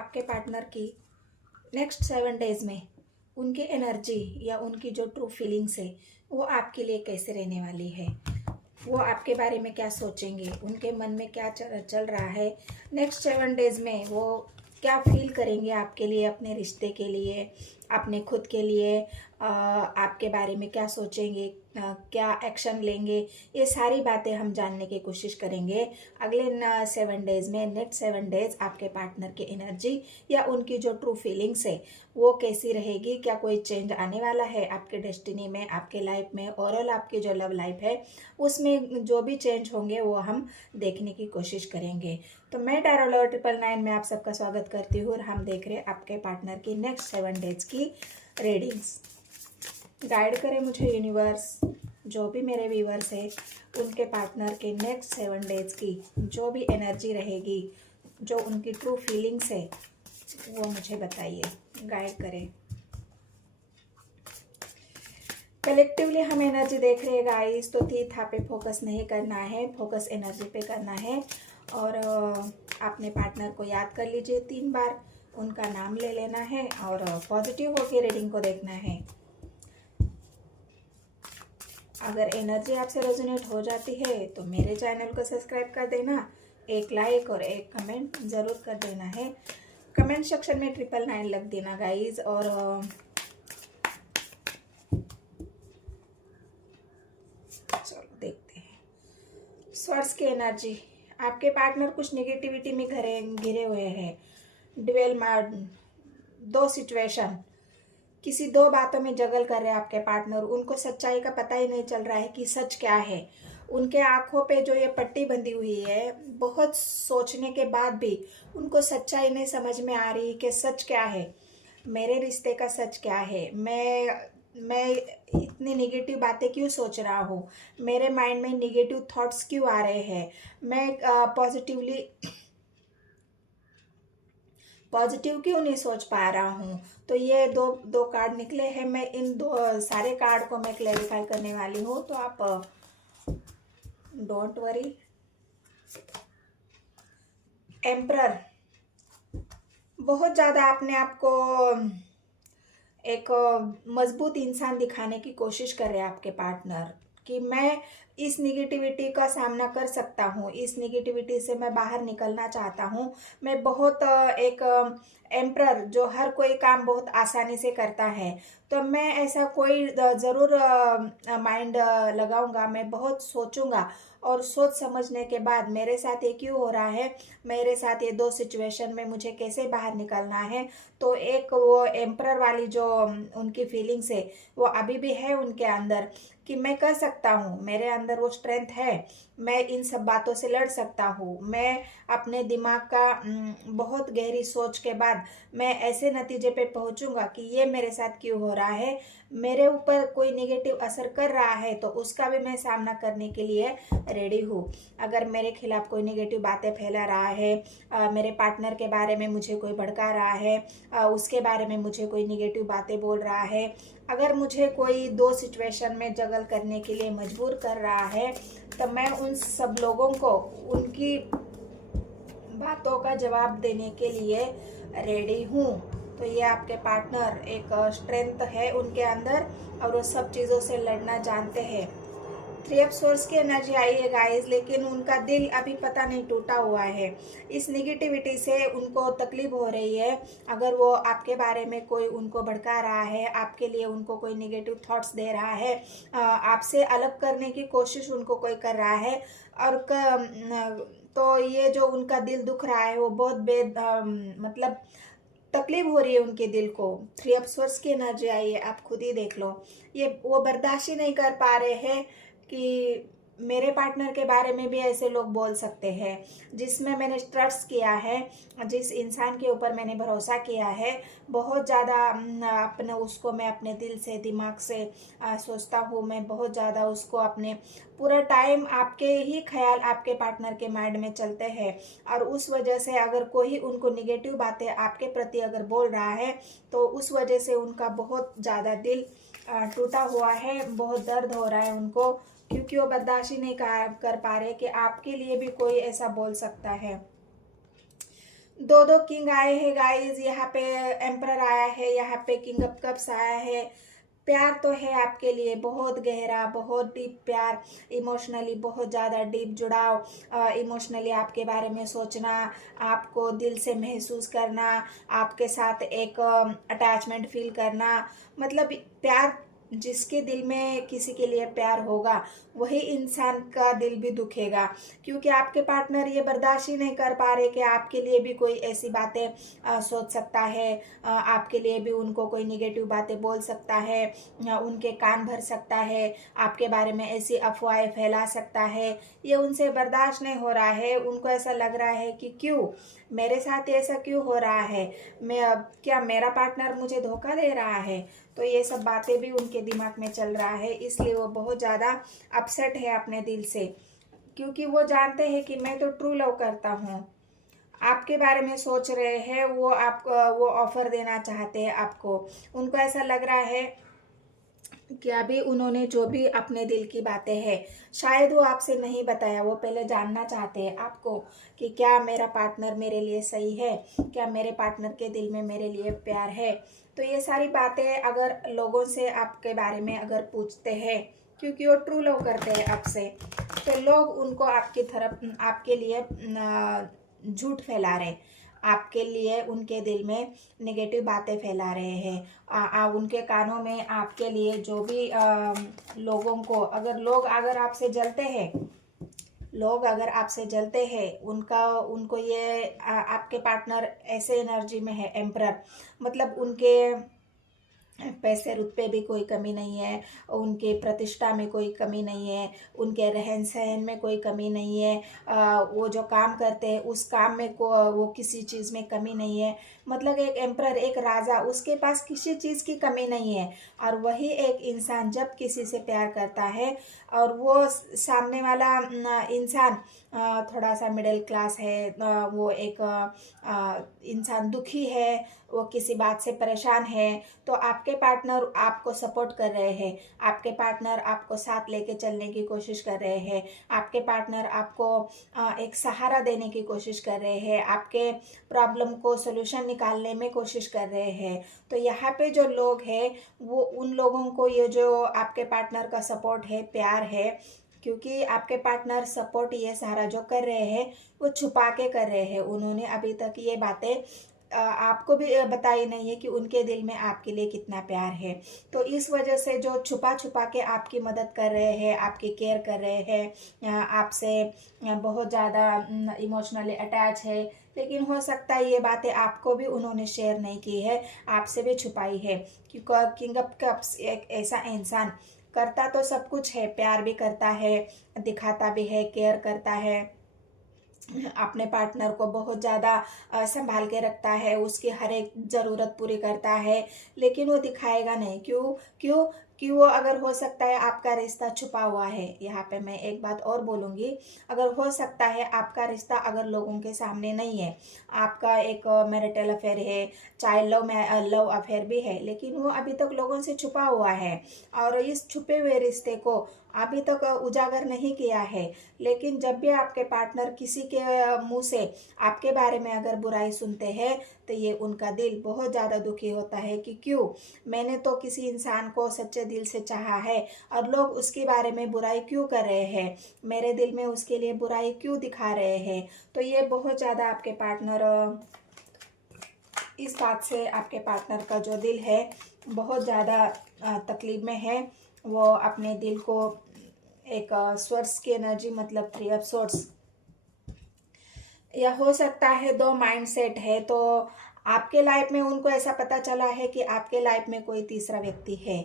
आपके पार्टनर की next 7 days में उनकी एनर्जी या उनकी जो ट्रू फीलिंग्स है वो आपके लिए कैसे रहने वाली है, वो आपके बारे में क्या सोचेंगे, उनके मन में क्या चल रहा है, नेक्स्ट 7 डेज में वो क्या फील करेंगे आपके लिए, अपने रिश्ते के लिए, अपने खुद के लिए, आपके बारे में क्या सोचेंगे, क्या एक्शन लेंगे, ये सारी बातें हम जानने की कोशिश करेंगे अगले 7 डेज में। नेक्स्ट 7 डेज आपके पार्टनर की एनर्जी या उनकी जो ट्रू फीलिंग्स है वो कैसी रहेगी, क्या कोई चेंज आने वाला है आपके डेस्टिनी में, आपके लाइफ में, ओवरऑल आपकी जो लव लाइफ है उसमें जो भी चेंज होंगे वो हम देखने की कोशिश करेंगे। तो मैं टैरो लवर 999 में आप सबका स्वागत करती हूँ और हम देख रहे हैं आपके पार्टनर की नेक्स्ट 7 डेज की रीडिंग्स। गाइड करें मुझे यूनिवर्स, जो भी मेरे व्यूवर्स है उनके पार्टनर के नेक्स्ट 7 डेज की जो भी एनर्जी रहेगी, जो उनकी ट्रू फीलिंग्स है वो मुझे बताइए, गाइड करें। कलेक्टिवली हम एनर्जी देख रहे हैं गाइस, तो तीर्था पे फोकस नहीं करना है, फोकस एनर्जी पे करना है। और अपने पार्टनर को याद कर लीजिए 3 बार, उनका नाम ले लेना है और पॉजिटिव होकर रीडिंग को देखना है। अगर एनर्जी आपसे रेजोनेट हो जाती है तो मेरे चैनल को सब्सक्राइब कर देना, एक लाइक और एक कमेंट ज़रूर कर देना है। कमेंट सेक्शन में 999 लग देना गाइज। और चलो देखते हैं स्वर्स की एनर्जी। आपके पार्टनर कुछ नेगेटिविटी में घिरे हुए हैं। ड्वेल मार्ड, 2 सिचुएशन, किसी 2 बातों में जगल कर रहे हैं आपके पार्टनर। उनको सच्चाई का पता ही नहीं चल रहा है कि सच क्या है। उनके आंखों पे जो ये पट्टी बंधी हुई है, बहुत सोचने के बाद भी उनको सच्चाई नहीं समझ में आ रही कि सच क्या है, मेरे रिश्ते का सच क्या है, मैं इतनी नेगेटिव बातें क्यों सोच रहा हूँ, मेरे माइंड में नेगेटिव थॉट्स क्यों आ रहे हैं, मैं पॉजिटिव क्यों नहीं सोच पा रहा हूँ। तो ये दो कार्ड निकले हैं। मैं इन 2 सारे कार्ड को मैं क्लैरिफाई करने वाली हूँ, तो आप डोंट वरी। एम्परर, बहुत ज़्यादा अपने आप को एक मजबूत इंसान दिखाने की कोशिश कर रहे हैं आपके पार्टनर कि मैं इस निगेटिविटी का सामना कर सकता हूँ, इस निगेटिविटी से मैं बाहर निकलना चाहता हूँ। मैं बहुत एक एम्परर जो हर कोई काम बहुत आसानी से करता है, तो मैं ऐसा कोई ज़रूर माइंड लगाऊंगा, मैं बहुत सोचूंगा और सोच समझने के बाद मेरे साथ ये क्यों हो रहा है, मेरे साथ ये 2 सिचुएशन में मुझे कैसे बाहर निकलना है। तो एक वो एम्परर वाली जो उनकी फीलिंग्स है वो अभी भी है उनके अंदर कि मैं कर सकता हूँ, मेरे अंदर वो स्ट्रेंथ है, मैं इन सब बातों से लड़ सकता हूँ। मैं अपने दिमाग का बहुत गहरी सोच के बाद मैं ऐसे नतीजे पे पहुँचूंगा कि ये मेरे साथ क्यों हो रहा है, मेरे ऊपर कोई नेगेटिव असर कर रहा है तो उसका भी मैं सामना करने के लिए रेडी हूँ। अगर मेरे खिलाफ कोई नेगेटिव बातें फैला रहा है, मेरे पार्टनर के बारे में मुझे कोई भड़का रहा है, उसके बारे में मुझे कोई नेगेटिव बातें बोल रहा है, अगर मुझे कोई 2 सिचुएशन में जगल करने के लिए मजबूर कर रहा है, तो मैं उन सब लोगों को उनकी बातों का जवाब देने के लिए रेडी हूँ। तो ये आपके पार्टनर एक स्ट्रेंथ है उनके अंदर और वो सब चीज़ों से लड़ना जानते हैं। 3 ऑफ सोर्स की एनर्जी आई है गाइस, लेकिन उनका दिल अभी पता नहीं टूटा हुआ है। इस निगेटिविटी से उनको तकलीफ हो रही है। अगर वो आपके बारे में कोई उनको भड़का रहा है, आपके लिए उनको कोई निगेटिव थॉट्स दे रहा है, आपसे अलग करने की कोशिश उनको कोई कर रहा है, और तो ये जो उनका दिल दुख रहा है वो बहुत मतलब तकलीफ हो रही है उनके दिल को। 3 ऑफ सोर्स की एनर्जी आई है, आप खुद ही देख लो। ये वो बर्दाश्त ही नहीं कर पा रहे हैं कि मेरे पार्टनर के बारे में भी ऐसे लोग बोल सकते हैं। जिसमें मैंने ट्रस्ट किया है, जिस इंसान के ऊपर मैंने भरोसा किया है, बहुत ज़्यादा अपने उसको मैं अपने दिल से दिमाग से सोचता हूँ, मैं बहुत ज़्यादा उसको अपने पूरा टाइम आपके ही ख्याल आपके पार्टनर के माइंड में चलते हैं। और उस वजह से अगर कोई उनको निगेटिव बातें आपके प्रति अगर बोल रहा है तो उस वजह से उनका बहुत ज़्यादा दिल टूटा हुआ है, बहुत दर्द हो रहा है उनको, क्योंकि वो बर्दाश्त ही नहीं कर पा रहे कि आपके लिए भी कोई ऐसा बोल सकता है। दो दो किंग आए हैं गाइस, यहाँ पे एम्परर आया है, यहाँ पे किंग ऑफ कप्स आया है। प्यार तो है आपके लिए, बहुत गहरा, बहुत डीप प्यार, इमोशनली बहुत ज़्यादा डीप जुड़ाव, इमोशनली आपके बारे में सोचना, आपको दिल से महसूस करना, आपके साथ एक अटैचमेंट फील करना। मतलब प्यार, जिसके दिल में किसी के लिए प्यार होगा वही इंसान का दिल भी दुखेगा, क्योंकि आपके पार्टनर ये बर्दाश्त ही नहीं कर पा रहे कि आपके लिए भी कोई ऐसी बातें सोच सकता है, आपके लिए भी उनको कोई निगेटिव बातें बोल सकता है, उनके कान भर सकता है, आपके बारे में ऐसी अफवाहें फैला सकता है। ये उनसे बर्दाश्त नहीं हो रहा है, उनको ऐसा लग रहा है कि क्यों मेरे साथ ऐसा क्यों हो रहा है, मैं अब क्या मेरा पार्टनर मुझे धोखा दे रहा है। तो ये सब बातें भी उनके दिमाग में चल रहा है, इसलिए वो बहुत ज़्यादा अपसेट है अपने दिल से, क्योंकि वो जानते हैं कि मैं तो ट्रू लव करता हूँ। आपके बारे में सोच रहे हैं, वो ऑफर देना चाहते हैं आपको। उनको ऐसा लग रहा है कि अभी उन्होंने जो भी अपने दिल की बातें हैं शायद वो आपसे नहीं बताया, वो पहले जानना चाहते हैं आपको कि क्या मेरा पार्टनर मेरे लिए सही है, क्या मेरे पार्टनर के दिल में मेरे लिए प्यार है। तो ये सारी बातें अगर लोगों से आपके बारे में अगर पूछते हैं, क्योंकि वो ट्रू लव करते हैं आपसे, तो लोग उनको आपकी तरफ आपके लिए झूठ फैला रहे, आपके लिए उनके दिल में नेगेटिव बातें फैला रहे हैं। उनके कानों में आपके लिए जो भी लोगों को अगर आपसे जलते हैं, लोग अगर आपसे जलते हैं, उनको ये आपके पार्टनर ऐसे एनर्जी में है एम्परर, मतलब उनके पैसे रुपए भी कोई कमी नहीं है, उनके प्रतिष्ठा में कोई कमी नहीं है, उनके रहन सहन में कोई कमी नहीं है, वो जो काम करते हैं उस काम में वो किसी चीज़ में कमी नहीं है। मतलब एक एम्परर, एक राजा, उसके पास किसी चीज़ की कमी नहीं है। और वही एक इंसान जब किसी से प्यार करता है और वो सामने वाला इंसान थोड़ा सा मिडिल क्लास है, वो एक इंसान दुखी है, वो किसी बात से परेशान है, तो आपके पार्टनर आपको सपोर्ट कर रहे हैं, आपके पार्टनर आपको साथ लेके चलने की कोशिश कर रहे हैं, आपके पार्टनर आपको एक सहारा देने की कोशिश कर रहे हैं, आपके प्रॉब्लम को सोल्यूशन निकालने में कोशिश कर रहे हैं। तो यहाँ पे जो लोग हैं वो उन लोगों को ये जो आपके पार्टनर का सपोर्ट है, प्यार है, क्योंकि आपके पार्टनर सपोर्ट ये सारा जो कर रहे हैं वो छुपा के कर रहे हैं। उन्होंने अभी तक ये बातें आपको भी बताई नहीं है कि उनके दिल में आपके लिए कितना प्यार है। तो इस वजह से जो छुपा छुपा के आपकी मदद कर रहे हैं, आपकी केयर कर रहे हैं, आपसे बहुत ज़्यादा इमोशनली अटैच है, लेकिन हो सकता है ये बातें आपको भी उन्होंने शेयर नहीं की है, आपसे भी छुपाई है। क्योंकि किंग ऑफ कप्स एक ऐसा इंसान करता तो सब कुछ है, प्यार भी करता है, दिखाता भी है, केयर करता है, अपने पार्टनर को बहुत ज़्यादा संभाल के रखता है, उसकी हर एक ज़रूरत पूरी करता है, लेकिन वो दिखाएगा नहीं। क्यों क्यों कि वो अगर हो सकता है आपका रिश्ता छुपा हुआ है। यहाँ पे मैं एक बात और बोलूँगी, अगर हो सकता है आपका रिश्ता अगर लोगों के सामने नहीं है, आपका एक मैरिटल अफेयर है, चाइल्ड लव अफेयर भी है, लेकिन वो अभी तक लोगों से छुपा हुआ है और इस छुपे हुए रिश्ते को अभी तक उजागर नहीं किया है। लेकिन जब भी आपके पार्टनर किसी के मुंह से आपके बारे में अगर बुराई सुनते हैं तो ये उनका दिल बहुत ज़्यादा दुखी होता है कि क्यों, मैंने तो किसी इंसान को सच्चे दिल से चाहा है और लोग उसके बारे में बुराई क्यों कर रहे हैं, मेरे दिल में उसके लिए बुराई क्यों दिखा रहे हैं। तो ये बहुत ज़्यादा आपके पार्टनर इस बात से, आपके पार्टनर का जो दिल है बहुत ज़्यादा तकलीफ में है। वो अपने दिल को एक सोर्स की एनर्जी, मतलब 3 ऑफ सोर्स, या हो सकता है 2 माइंडसेट है। तो आपके लाइफ में उनको ऐसा पता चला है कि आपके लाइफ में कोई तीसरा व्यक्ति है,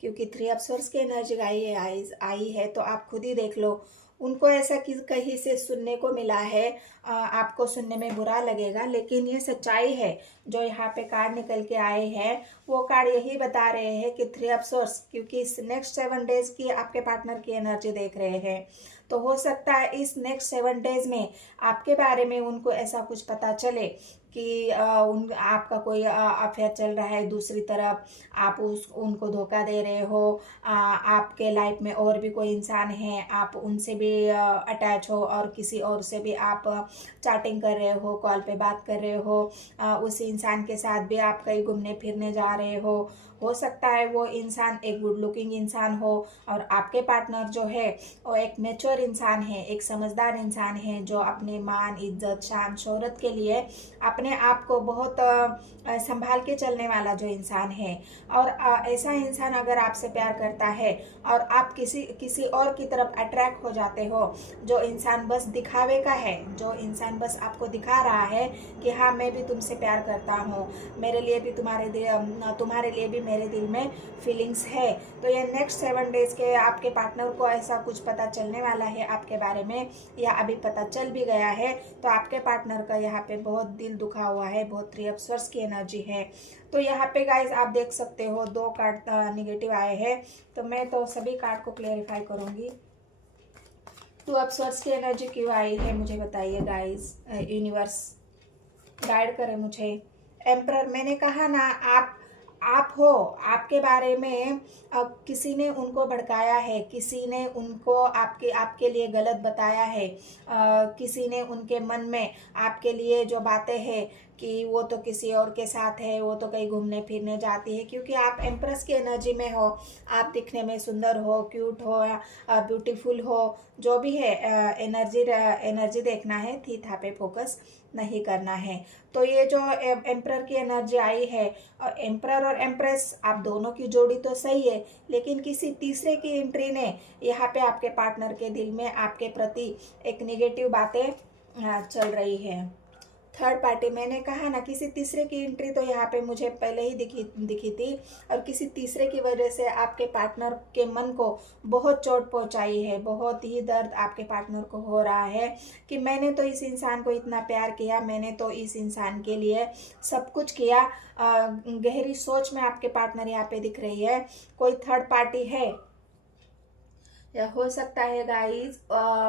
क्योंकि 3 ऑफ सोर्स की एनर्जी आई है। तो आप खुद ही देख लो, उनको ऐसा कि कहीं से सुनने को मिला है, आपको सुनने में बुरा लगेगा, लेकिन ये सच्चाई है। जो यहाँ पे कार्ड निकल के आए हैं वो कार्ड यही बता रहे हैं कि 3 ऑफ सोर्स, क्योंकि इस नेक्स्ट 7 डेज की आपके पार्टनर की एनर्जी देख रहे हैं। तो हो सकता है इस नेक्स्ट 7 डेज में आपके बारे में उनको ऐसा कुछ पता चले कि आपका कोई अफेयर चल रहा है, दूसरी तरफ आप उनको धोखा दे रहे हो, आपके लाइफ में और भी कोई इंसान है, आप उनसे भी अटैच हो और किसी और से भी आप चैटिंग कर रहे हो, कॉल पे बात कर रहे हो, उस इंसान के साथ भी आप कहीं घूमने फिरने जा रहे हो सकता है वो इंसान एक गुड लुकिंग इंसान हो और आपके पार्टनर जो है वो एक मैच्योर इंसान है, एक समझदार इंसान है जो अपने मान, इज्जत, शान, शोहरत के लिए अपने आप को बहुत संभाल के चलने वाला जो इंसान है। और ऐसा इंसान अगर आपसे प्यार करता है और आप किसी और की तरफ अट्रैक्ट हो जाते हो, जो इंसान बस दिखावे का है, जो इंसान बस आपको दिखा रहा है कि हाँ मैं भी तुमसे प्यार करता हूँ, मेरे लिए भी तुम्हारे लिए भी मेरे दिल में फीलिंग्स है, तो ये नेक्स्ट 7 डेज के आपके पार्टनर को ऐसा कुछ पता चलने वाला है आपके बारे में, या अभी पता चल भी गया है। तो आपके पार्टनर का यहाँ पे बहुत दिल दुखा हुआ है, बहुत 3 ऑफ स्वॉर्ड्स की एनर्जी है। तो यहाँ पे गाइज आप देख सकते हो 2 कार्ड निगेटिव आए हैं, तो मैं तो सभी कार्ड को क्लेरिफाई करूंगी। 2 ऑफ स्वॉर्ड्स की एनर्जी क्यों आई है मुझे बताइए गाइज, यूनिवर्स गाइड करे मुझे। एम्परर, मैंने कहा ना आप हो, आपके बारे में किसी ने उनको भड़काया है, किसी ने उनको आपके लिए गलत बताया है, किसी ने उनके मन में आपके लिए जो बातें हैं कि वो तो किसी और के साथ है, वो तो कहीं घूमने फिरने जाती है, क्योंकि आप एम्प्रेस की एनर्जी में हो, आप दिखने में सुंदर हो, क्यूट हो, ब्यूटीफुल हो, जो भी है एनर्जी देखना है, थीथा पे फोकस नहीं करना है। तो ये जो एम्प्रर की एनर्जी आई है, और एम्प्रर और एम्प्रेस आप दोनों की जोड़ी तो सही है, लेकिन किसी तीसरे की एंट्री ने यहाँ पे आपके पार्टनर के दिल में आपके प्रति एक नेगेटिव बातें चल रही है। थर्ड पार्टी, मैंने कहा ना किसी तीसरे की एंट्री तो यहाँ पे मुझे पहले ही दिखी थी, और किसी तीसरे की वजह से आपके पार्टनर के मन को बहुत चोट पहुंचाई है, बहुत ही दर्द आपके पार्टनर को हो रहा है कि मैंने तो इस इंसान को इतना प्यार किया, मैंने तो इस इंसान के लिए सब कुछ किया। गहरी सोच में आपके पार्टनर यहाँ पे दिख रही है। कोई थर्ड पार्टी है, या हो सकता है गाइस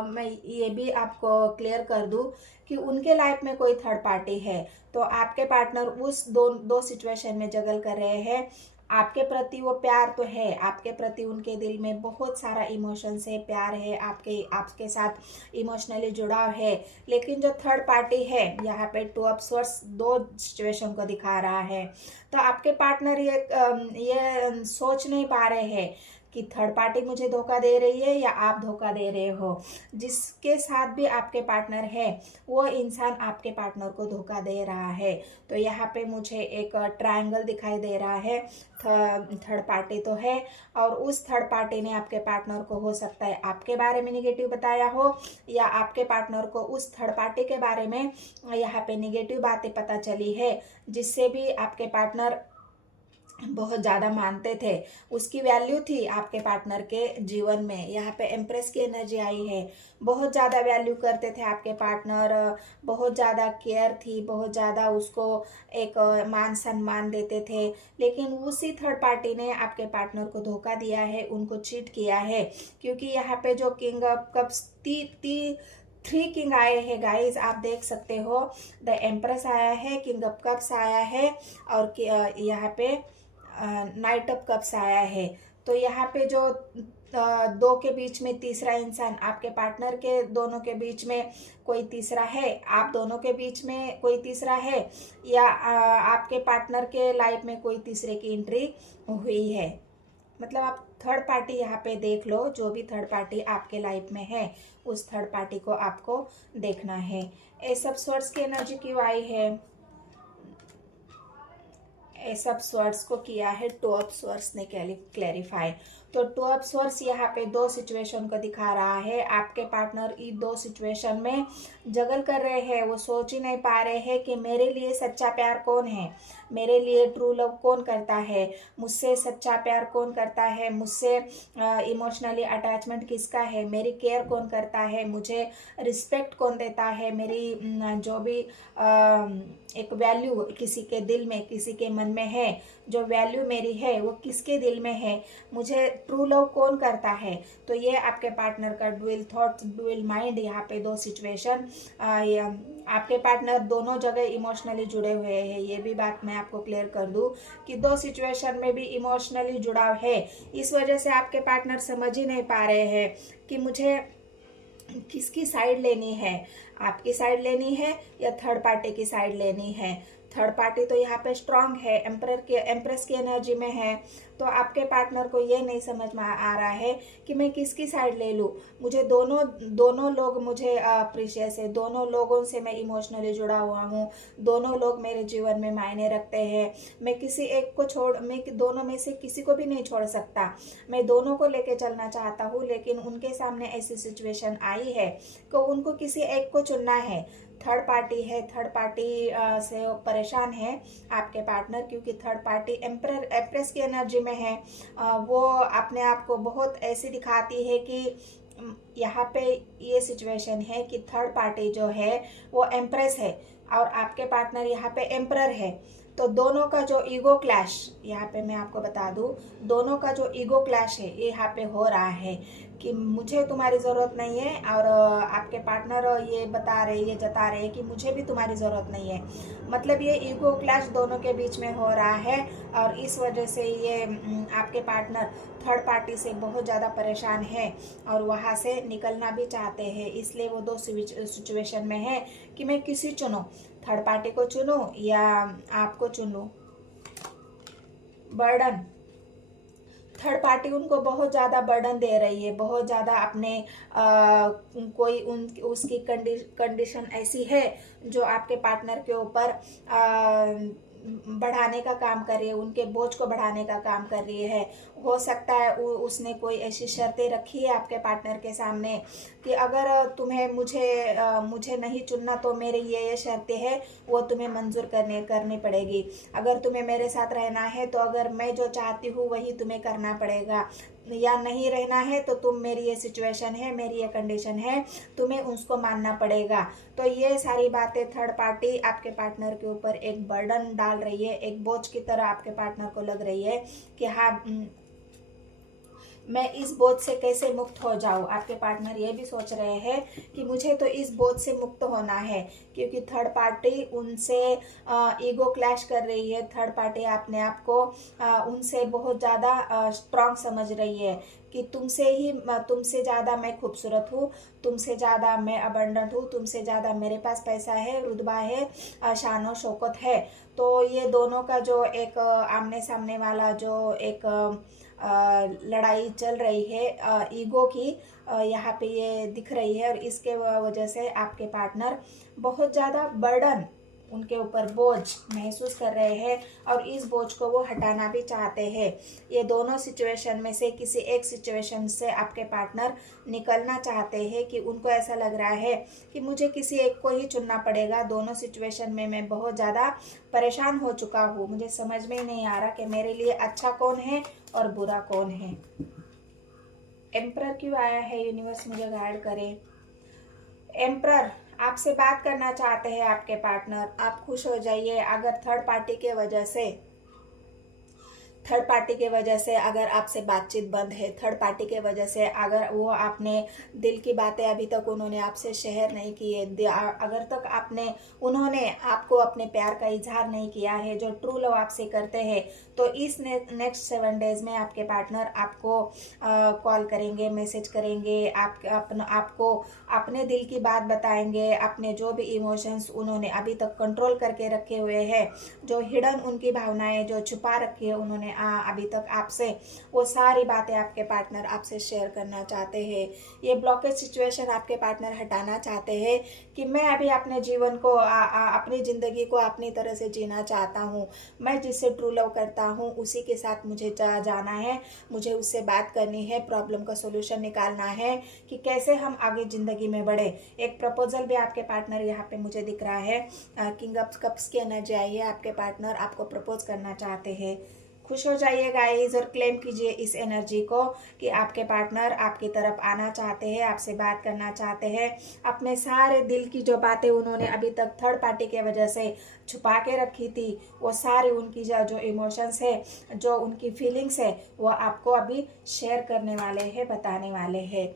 मैं ये भी आपको क्लियर कर दूं कि उनके लाइफ में कोई थर्ड पार्टी है, तो आपके पार्टनर उस दो सिचुएशन में जगल कर रहे हैं। आपके प्रति वो प्यार तो है, आपके प्रति उनके दिल में बहुत सारा इमोशंस है, प्यार है, आपके साथ इमोशनली जुड़ाव है, लेकिन जो थर्ड पार्टी है यहाँ पे 2 ऑफ स्वॉर्ड्स 2 सिचुएशन को दिखा रहा है। तो आपके पार्टनर ये सोच नहीं पा रहे हैं कि थर्ड पार्टी मुझे धोखा दे रही है या आप धोखा दे रहे हो। जिसके साथ भी आपके पार्टनर है वो इंसान आपके पार्टनर को धोखा दे रहा है। तो यहाँ पे मुझे एक ट्रायंगल दिखाई दे रहा है, थर्ड पार्टी तो है, और उस थर्ड पार्टी ने आपके पार्टनर को हो सकता है आपके बारे में निगेटिव बताया हो, या आपके पार्टनर को उस थर्ड पार्टी के बारे में यहाँ पे निगेटिव बातें पता चली है, जिससे भी आपके पार्टनर बहुत ज़्यादा मानते थे, उसकी वैल्यू थी आपके पार्टनर के जीवन में। यहाँ पे एम्प्रेस की एनर्जी आई है, बहुत ज़्यादा वैल्यू करते थे आपके पार्टनर, बहुत ज़्यादा केयर थी, बहुत ज़्यादा उसको एक मान सम्मान देते थे, लेकिन उसी थर्ड पार्टी ने आपके पार्टनर को धोखा दिया है, उनको चीट किया है। क्योंकि यहाँ पे जो किंग ऑफ कप्स 3 किंग आए हैं गाइस, आप देख सकते हो, द एम्प्रेस आया है, किंग ऑफ कप्स आया है, और यहाँ पे नाइट ऑफ कप्स आया है। तो यहाँ पे जो 2 के बीच में तीसरा इंसान, आपके पार्टनर के दोनों के बीच में कोई तीसरा है, आप दोनों के बीच में कोई तीसरा है, या आपके पार्टनर के लाइफ में कोई तीसरे की एंट्री हुई है। मतलब आप थर्ड पार्टी यहाँ पे देख लो, जो भी थर्ड पार्टी आपके लाइफ में है उस थर्ड पार्टी को आपको देखना है। एस ऑफ स्वॉर्ड्स की एनर्जी क्यों आई है? एस ऑफ स्वॉर्ड्स को किया है 2 ऑफ स्वॉर्ड्स ने क्लैरिफाई। तो 2 ऑफ स्वॉर्ड्स यहाँ पे 2 सिचुएशन को दिखा रहा है। आपके पार्टनर इन 2 सिचुएशन में जगल कर रहे हैं, वो सोच ही नहीं पा रहे हैं कि मेरे लिए सच्चा प्यार कौन है, मेरे लिए ट्रू लव कौन करता है, मुझसे सच्चा प्यार कौन करता है, मुझसे इमोशनली अटैचमेंट किसका है, मेरी केयर कौन करता है, मुझे रिस्पेक्ट कौन देता है, मेरी जो भी एक वैल्यू किसी के दिल में, किसी के मन में है, जो वैल्यू मेरी है वो किसके दिल में है, मुझे ट्रू लव कौन करता है। तो ये आपके पार्टनर का डुअल थॉट्स, डुअल माइंड, यहाँ पे दो सिचुएशन। आपके पार्टनर दोनों जगह इमोशनली जुड़े हुए हैं, ये भी बात मैं आपको क्लियर कर दूं कि दो सिचुएशन में भी इमोशनली जुड़ाव है। इस वजह से आपके पार्टनर समझ ही नहीं पा रहे हैं कि मुझे किसकी साइड लेनी है, आपकी साइड लेनी है या थर्ड पार्टी की साइड लेनी है। थर्ड पार्टी तो यहाँ पे स्ट्रांग है, एम्प्रेस की एनर्जी में है, तो आपके पार्टनर को ये नहीं समझ में आ रहा है कि मैं किसकी साइड ले लूँ। मुझे दोनों लोग मुझे प्रीशियस है, दोनों लोगों से मैं इमोशनली जुड़ा हुआ हूँ, दोनों लोग मेरे जीवन में मायने रखते हैं। मैं किसी एक को मैं दोनों में से किसी को भी नहीं छोड़ सकता, मैं दोनों को लेके चलना चाहता हूँ, लेकिन उनके सामने ऐसी सिचुएशन आई है कि उनको किसी एक को चुनना है। थर्ड पार्टी है, थर्ड पार्टी से परेशान है आपके पार्टनर, क्योंकि थर्ड पार्टी एम्प्रेस की एनर्जी में है। वो अपने आप को बहुत ऐसी दिखाती है कि यहाँ पे ये सिचुएशन है कि थर्ड पार्टी जो है वो एम्प्रेस है और आपके पार्टनर यहाँ पे एम्परर है। तो दोनों का जो ईगो क्लैश, यहाँ पे मैं आपको बता दूं, दोनों का जो ईगो क्लैश है ये यहाँ पे हो रहा है कि मुझे तुम्हारी ज़रूरत नहीं है, और आपके पार्टनर ये बता रहे, ये जता रहे कि मुझे भी तुम्हारी ज़रूरत नहीं है। मतलब ये ईगो क्लैश दोनों के बीच में हो रहा है, और इस वजह से ये आपके पार्टनर थर्ड पार्टी से बहुत ज़्यादा परेशान है और वहाँ से निकलना भी चाहते हैं। इसलिए वो दो सिचुएशन में है कि मैं किसी चुनूं, थर्ड पार्टी को चुनूं या आपको चुन लूं। बर्डन, थर्ड पार्टी उनको बहुत ज़्यादा बर्डन दे रही है, बहुत ज़्यादा अपने कोई उसकी कंडीशन ऐसी है जो आपके पार्टनर के ऊपर बढ़ाने का काम कर रही है, उनके बोझ को बढ़ाने का काम कर रही है। हो सकता है उसने कोई ऐसी शर्तें रखी है आपके पार्टनर के सामने कि अगर तुम्हें मुझे नहीं चुनना तो मेरे ये शर्तें हैं, वो तुम्हें मंजूर करनी पड़ेगी। अगर तुम्हें मेरे साथ रहना है तो अगर मैं जो चाहती हूँ वही तुम्हें करना पड़ेगा, या नहीं रहना है तो तुम, मेरी ये सिचुएशन है, मेरी ये कंडीशन है, तुम्हें उसको मानना पड़ेगा। तो ये सारी बातें थर्ड पार्टी आपके पार्टनर के ऊपर एक बर्डन डाल रही है, एक बोझ की तरह आपके पार्टनर को लग रही है कि हाँ, मैं इस बोझ से कैसे मुक्त हो जाऊं। आपके पार्टनर ये भी सोच रहे हैं कि मुझे तो इस बोझ से मुक्त होना है, क्योंकि थर्ड पार्टी उनसे ईगो क्लैश कर रही है। थर्ड पार्टी अपने आप को उनसे बहुत ज़्यादा स्ट्रांग समझ रही है कि तुमसे ज़्यादा मैं खूबसूरत हूँ, तुमसे ज़्यादा मैं अबंडेंट हूँ, तुमसे ज़्यादा मेरे पास पैसा है, रुतबा है, शान और शौकत है। तो ये दोनों का जो एक आमने सामने वाला जो एक लड़ाई चल रही है ईगो की, यहाँ पे ये दिख रही है, और इसके वजह से आपके पार्टनर बहुत ज़्यादा बर्डन, उनके ऊपर बोझ महसूस कर रहे हैं और इस बोझ को वो हटाना भी चाहते हैं। ये दोनों सिचुएशन में से किसी एक सिचुएशन से आपके पार्टनर निकलना चाहते हैं कि उनको ऐसा लग रहा है कि मुझे किसी एक को ही चुनना पड़ेगा। दोनों सिचुएशन में मैं बहुत ज़्यादा परेशान हो चुका हूँ, मुझे समझ में ही नहीं आ रहा कि मेरे लिए अच्छा कौन है और बुरा कौन है। एम्परर क्यों आया है, यूनिवर्स मुझे गाइड करे। एम्परर, आपसे बात करना चाहते हैं आपके पार्टनर, आप खुश हो जाइए। अगर थर्ड पार्टी के वजह से अगर आपसे बातचीत बंद है, थर्ड पार्टी के वजह से अगर वो आपने दिल की बातें अभी तक उन्होंने आपसे शेयर नहीं की है, अगर तक उन्होंने आपको अपने प्यार का इजहार नहीं किया है जो ट्रू लव आपसे करते हैं, तो इस नेक्स्ट 7 डेज में आपके पार्टनर आपको कॉल करेंगे, मैसेज करेंगे, आपको अपने दिल की बात बताएंगे, अपने जो भी इमोशंस उन्होंने अभी तक कंट्रोल करके रखे हुए हैं, जो हिडन उनकी भावनाएं जो छुपा रखी है उन्होंने अभी तक आपसे, वो सारी बातें आपके पार्टनर आपसे शेयर करना चाहते हैं। ये ब्लॉकेज सिचुएशन आपके पार्टनर हटाना चाहते हैं कि मैं अभी अपने जीवन को अपनी ज़िंदगी को अपनी तरह से जीना चाहता हूँ। मैं जिससे ट्रू लव करता हूँ उसी के साथ मुझे जाना है, मुझे उससे बात करनी है, प्रॉब्लम का सोल्यूशन निकालना है कि कैसे हम आगे ज़िंदगी में बढ़े। एक प्रपोजल भी आपके पार्टनर यहाँ पे मुझे दिख रहा है। किंग ऑफ कप्स की एनर्जी आई है, आपके पार्टनर आपको प्रपोज करना चाहते हैं। खुश हो जाइए गाइस और क्लेम कीजिए इस एनर्जी को कि आपके पार्टनर आपकी तरफ आना चाहते हैं, आपसे बात करना चाहते हैं। अपने सारे दिल की जो बातें उन्होंने अभी तक थर्ड पार्टी के वजह से छुपा के रखी थी, वो सारी उनकी जो इमोशंस है, जो उनकी फीलिंग्स है, वो आपको अभी शेयर करने वाले हैं, बताने वाले हैं।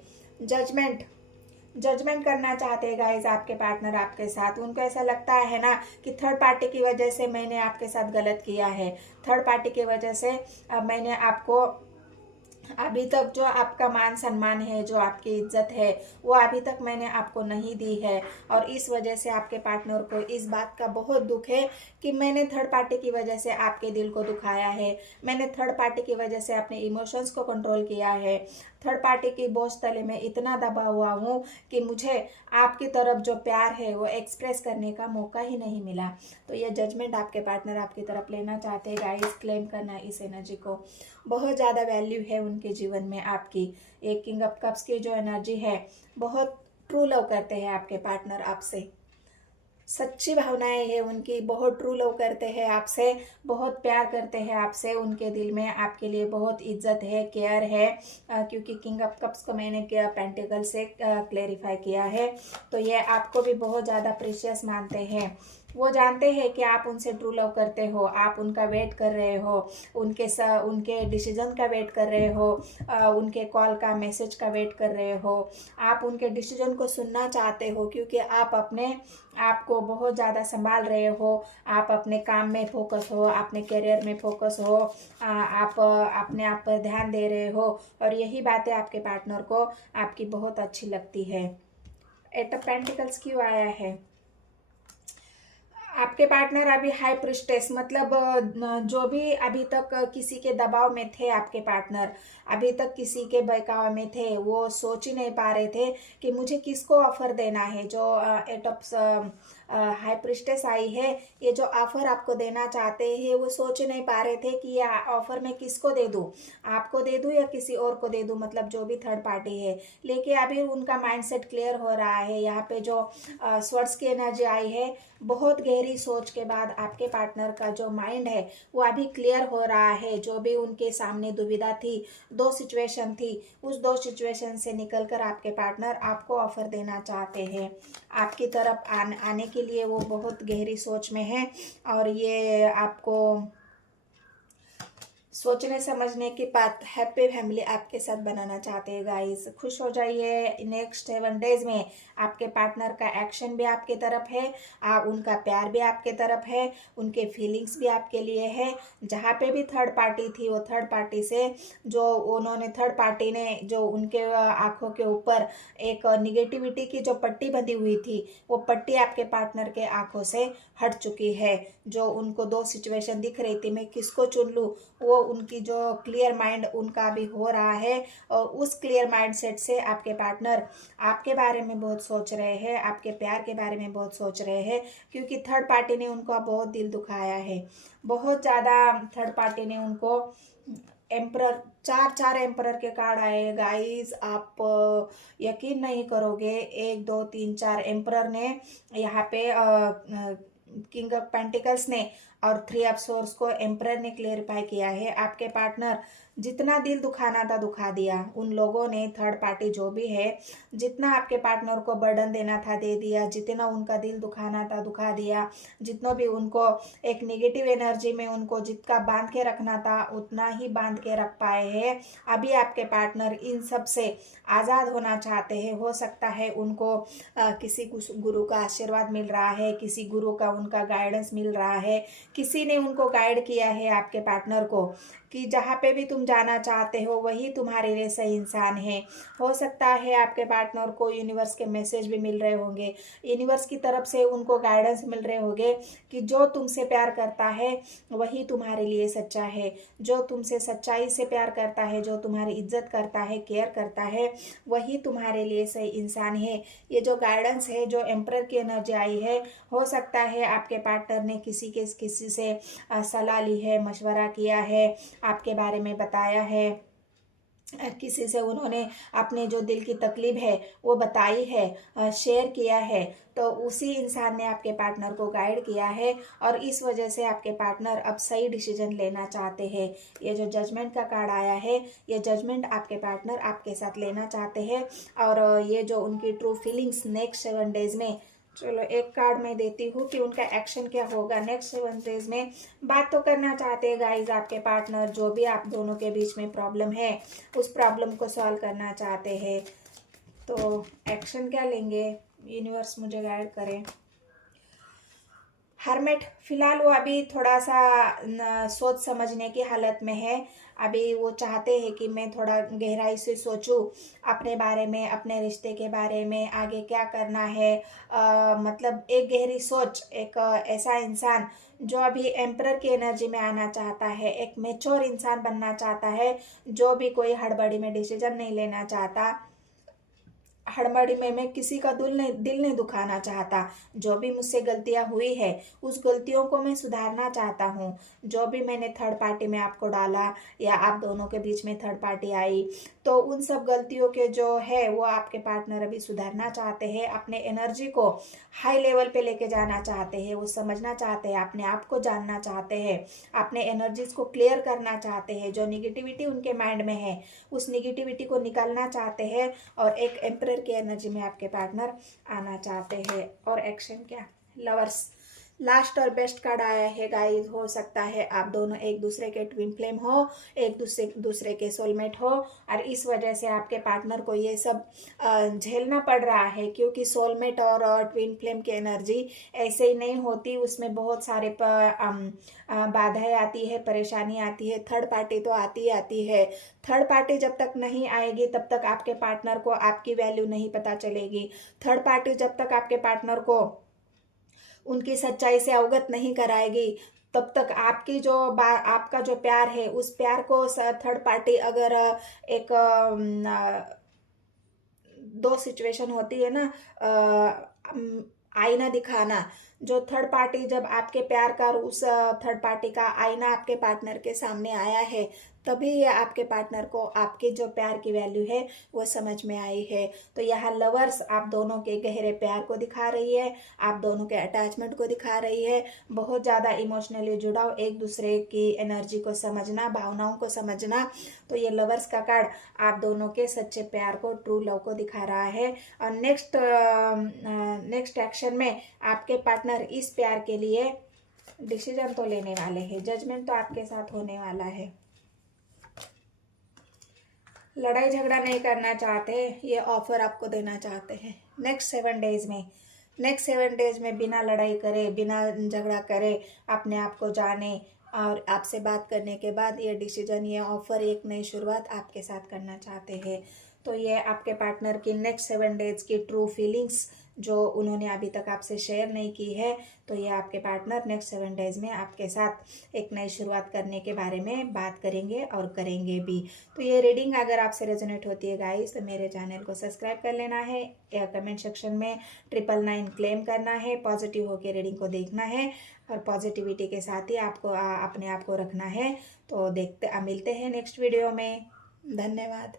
जजमेंट करना चाहते हैं गाइस आपके पार्टनर आपके साथ। उनको ऐसा लगता है ना कि थर्ड पार्टी की वजह से मैंने आपके साथ गलत किया है, थर्ड पार्टी की वजह से मैंने आपको अभी तक जो आपका मान सम्मान है, जो आपकी इज्जत है, वो अभी तक मैंने आपको नहीं दी है। और इस वजह से आपके पार्टनर को इस बात का बहुत दुख है कि मैंने थर्ड पार्टी की वजह से आपके दिल को दुखाया है, मैंने थर्ड पार्टी की वजह से अपने इमोशंस को कंट्रोल किया है, थर्ड पार्टी की बोझ तले में इतना दबा हुआ हूँ कि मुझे आपकी तरफ जो प्यार है वो एक्सप्रेस करने का मौका ही नहीं मिला। तो ये जजमेंट आपके पार्टनर आपकी तरफ लेना चाहते हैं गाइस। क्लेम करना इस एनर्जी को। बहुत ज़्यादा वैल्यू है उनके जीवन में आपकी। एक किंग ऑफ कप्स की जो एनर्जी है, बहुत ट्रू लव करते हैं आपके पार्टनर आपसे, सच्ची भावनाएं हैं उनकी, बहुत ट्रू लव करते हैं आपसे, बहुत प्यार करते हैं आपसे। उनके दिल में आपके लिए बहुत इज्जत है, केयर है, क्योंकि किंग ऑफ कप्स को मैंने पेंटिकल से क्लेरिफाई किया है। तो ये आपको भी बहुत ज़्यादा प्रीशियस मानते हैं। वो जानते हैं कि आप उनसे ट्रू लव करते हो, आप उनका वेट कर रहे हो, उनके डिसीजन का वेट कर रहे हो, उनके कॉल का मैसेज का वेट कर रहे हो, आप उनके डिसीजन को सुनना चाहते हो, क्योंकि आप अपने आप को बहुत ज़्यादा संभाल रहे हो, आप अपने काम में फोकस हो, अपने करियर में फोकस हो, आप अपने आप पर ध्यान दे रहे हो। और यही बातें आपके पार्टनर को आपकी बहुत अच्छी लगती है। एट ऑफ पेंटिकल्स क्यों आया है? आपके पार्टनर अभी हाई प्रिस्टेस, मतलब जो भी अभी तक किसी के दबाव में थे, आपके पार्टनर अभी तक किसी के बहकावे में थे, वो सोच ही नहीं पा रहे थे कि मुझे किसको ऑफर देना है। जो एट ऑफ हाई प्रिस्टेस आई है, ये जो ऑफर आपको देना चाहते हैं, वो सोच नहीं पा रहे थे कि ये ऑफर मैं किसको दे दूँ, आपको दे दूँ या किसी और को दे दूँ, मतलब जो भी थर्ड पार्टी है। लेकिन अभी उनका माइंडसेट क्लियर हो रहा है। यहाँ पे जो स्वर्ड्स की एनर्जी आई है, बहुत गहरी सोच के बाद आपके पार्टनर का जो माइंड है वो अभी क्लियर हो रहा है। जो भी उनके सामने दुविधा थी, दो सिचुएशन थी, उस दो सिचुएशन से निकलकर आपके पार्टनर आपको ऑफर देना चाहते हैं। आपकी तरफ आने के लिए वो बहुत गहरी सोच में है, और ये आपको सोचने समझने की बात हैप्पी फैमिली आपके साथ बनाना चाहते हैं गाइस। खुश हो जाइए। नेक्स्ट 7 डेज में आपके पार्टनर का एक्शन भी आपके तरफ है, उनका प्यार भी आपके तरफ है, उनके फीलिंग्स भी आपके लिए है। जहाँ पे भी थर्ड पार्टी थी, वो थर्ड पार्टी से जो उन्होंने थर्ड पार्टी ने जो उनके आंखों के ऊपर एक निगेटिविटी की जो पट्टी बंधी हुई थी, वो पट्टी आपके पार्टनर के आंखों से हट चुकी है। जो उनको दो सिचुएशन दिख रही थी, मैं किसको चुन लूँ, वो उनकी जो क्लियर माइंड उनका भी हो रहा है। और उस क्लियर माइंड सेट से आपके पार्टनर आपके बारे में बहुत सोच रहे हैं, आपके प्यार के बारे में बहुत सोच रहे हैं, क्योंकि थर्ड पार्टी ने उनको बहुत दिल दुखाया है, बहुत ज़्यादा। थर्ड पार्टी ने उनको एम्परर, चार एम्परर के कार्ड आए गाइस। आप यकीन नहीं करोगे, 1 2 3 4 एम्परर ने यहाँ पे किंग ऑफ पेंटिकल्स ने और 3 ऑफ सोर्स को एम्परर ने क्लेरिफाई किया है। आपके पार्टनर जितना दिल दुखाना था दुखा दिया। उन लोगों ने, थर्ड पार्टी जो भी है, जितना आपके पार्टनर को बर्डन देना था दे दिया, जितना उनका दिल दुखाना था दुखा दिया, जितना भी उनको एक नेगेटिव एनर्जी में उनको जितना बांध के रखना था उतना ही बांध के रख पाए हैं। अभी आपके पार्टनर इन सब से आज़ाद होना चाहते हैं। हो सकता है उनको किसी गुरु का आशीर्वाद मिल रहा है, किसी गुरु का उनका गाइडेंस मिल रहा है, किसी ने उनको गाइड किया है आपके पार्टनर को कि जहाँ पे भी तुम जाना चाहते हो वही तुम्हारे लिए सही इंसान है। हो सकता है आपके पार्टनर को यूनिवर्स के मैसेज भी मिल रहे होंगे, यूनिवर्स की तरफ से उनको गाइडेंस मिल रहे होंगे कि जो तुमसे प्यार करता है वही तुम्हारे लिए सच्चा है, जो तुमसे सच्चाई से प्यार करता है, जो तुम्हारी इज्जत करता है, केयर करता है, वही तुम्हारे लिए सही इंसान है। ये जो गाइडेंस है, जो एम्परर की एनर्जी आई है, हो सकता है आपके पार्टनर ने किसी से सलाह ली है, मशवरा किया है, आपके बारे में बताया है, किसी से उन्होंने अपने जो दिल की तकलीफ है वो बताई है, शेयर किया है, तो उसी इंसान ने आपके पार्टनर को गाइड किया है और इस वजह से आपके पार्टनर अब सही डिसीजन लेना चाहते हैं। ये जो जजमेंट का कार्ड आया है, ये जजमेंट आपके पार्टनर आपके साथ लेना चाहते हैं और ये जो उनकी ट्रू फीलिंग्स नेक्स्ट 7 डेज में, चलो एक कार्ड मैं देती हूँ कि उनका एक्शन क्या होगा नेक्स्ट 7 डेज में। बात तो करना चाहते हैं गाइज आपके पार्टनर, जो भी आप दोनों के बीच में प्रॉब्लम है उस प्रॉब्लम को सॉल्व करना चाहते हैं। तो एक्शन क्या लेंगे, यूनिवर्स मुझे गाइड करें। हर्मिट, फिलहाल वो अभी थोड़ा सा सोच समझने की हालत में है। अभी वो चाहते हैं कि मैं थोड़ा गहराई से सोचूं अपने बारे में, अपने रिश्ते के बारे में, आगे क्या करना है। मतलब एक गहरी सोच, एक ऐसा इंसान जो अभी एम्परर की एनर्जी में आना चाहता है, एक मेच्योर इंसान बनना चाहता है, जो भी कोई हड़बड़ी में डिसीजन नहीं लेना चाहता, हड़बड़ी में मैं किसी का दिल नहीं दुखाना चाहता। जो भी मुझसे गलतियां हुई है उस गलतियों को मैं सुधारना चाहता हूँ। जो भी मैंने थर्ड पार्टी में आपको डाला या आप दोनों के बीच में थर्ड पार्टी आई, तो उन सब गलतियों के जो है वो आपके पार्टनर अभी सुधारना चाहते हैं, अपने एनर्जी को हाई लेवल पे लेके जाना चाहते हैं, वो समझना चाहते हैं, अपने आप को जानना चाहते हैं, अपने एनर्जीज को क्लियर करना चाहते हैं। जो निगेटिविटी उनके माइंड में है उस निगेटिविटी को निकालना चाहते हैं और एक एम्परर की एनर्जी में आपके पार्टनर आना चाहते हैं। और एक्शन क्या, लवर्स, लास्ट और बेस्ट कार्ड आया है गाइस। हो सकता है आप दोनों एक दूसरे के ट्विन फ्लेम हो, एक दूसरे के सोलमेट हो और इस वजह से आपके पार्टनर को ये सब झेलना पड़ रहा है, क्योंकि सोलमेट और ट्विन फ्लेम की एनर्जी ऐसे ही नहीं होती, उसमें बहुत सारे बाधाएं आती है, परेशानी आती है, थर्ड पार्टी तो आती ही आती है। थर्ड पार्टी जब तक नहीं आएगी तब तक आपके पार्टनर को आपकी वैल्यू नहीं पता चलेगी। थर्ड पार्टी जब तक आपके पार्टनर को उनकी सच्चाई से अवगत नहीं कराएगी तब तक आपकी जो आपका जो प्यार है उस प्यार को थर्ड पार्टी अगर एक दो सिचुएशन होती है ना, आईना दिखाना, जो थर्ड पार्टी जब आपके प्यार का उस थर्ड पार्टी का आईना आपके पार्टनर के सामने आया है तभी ये आपके पार्टनर को आपके जो प्यार की वैल्यू है वो समझ में आई है। तो यहाँ लवर्स आप दोनों के गहरे प्यार को दिखा रही है, आप दोनों के अटैचमेंट को दिखा रही है, बहुत ज़्यादा इमोशनली जुड़ाव, एक दूसरे की एनर्जी को समझना, भावनाओं को समझना। तो ये लवर्स का कार्ड आप दोनों के सच्चे प्यार को, ट्रू लव को दिखा रहा है। और नेक्स्ट एक्शन में आपके पार्टनर इस प्यार के लिए डिसीजन तो लेने वाले हैं, जजमेंट तो आपके साथ होने वाला है। लड़ाई झगड़ा नहीं करना चाहते, ये ऑफर आपको देना चाहते हैं नेक्स्ट 7 डेज में बिना लड़ाई करे, बिना झगड़ा करे, अपने आप को जाने और आपसे बात करने के बाद ये डिसीजन, ये ऑफर, एक नई शुरुआत आपके साथ करना चाहते हैं। तो ये आपके पार्टनर की नेक्स्ट 7 डेज की ट्रू फीलिंग्स जो उन्होंने अभी तक आपसे शेयर नहीं की है, तो ये आपके पार्टनर नेक्स्ट 7 डेज में आपके साथ एक नई शुरुआत करने के बारे में बात करेंगे और करेंगे भी। तो ये रीडिंग अगर आपसे रेजोनेट होती है गाइस तो मेरे चैनल को सब्सक्राइब कर लेना है या कमेंट सेक्शन में 999 क्लेम करना है, पॉजिटिव होकर रीडिंग को देखना है और पॉजिटिविटी के साथ ही आपको अपने आप को रखना है। तो मिलते हैं नेक्स्ट वीडियो में। धन्यवाद।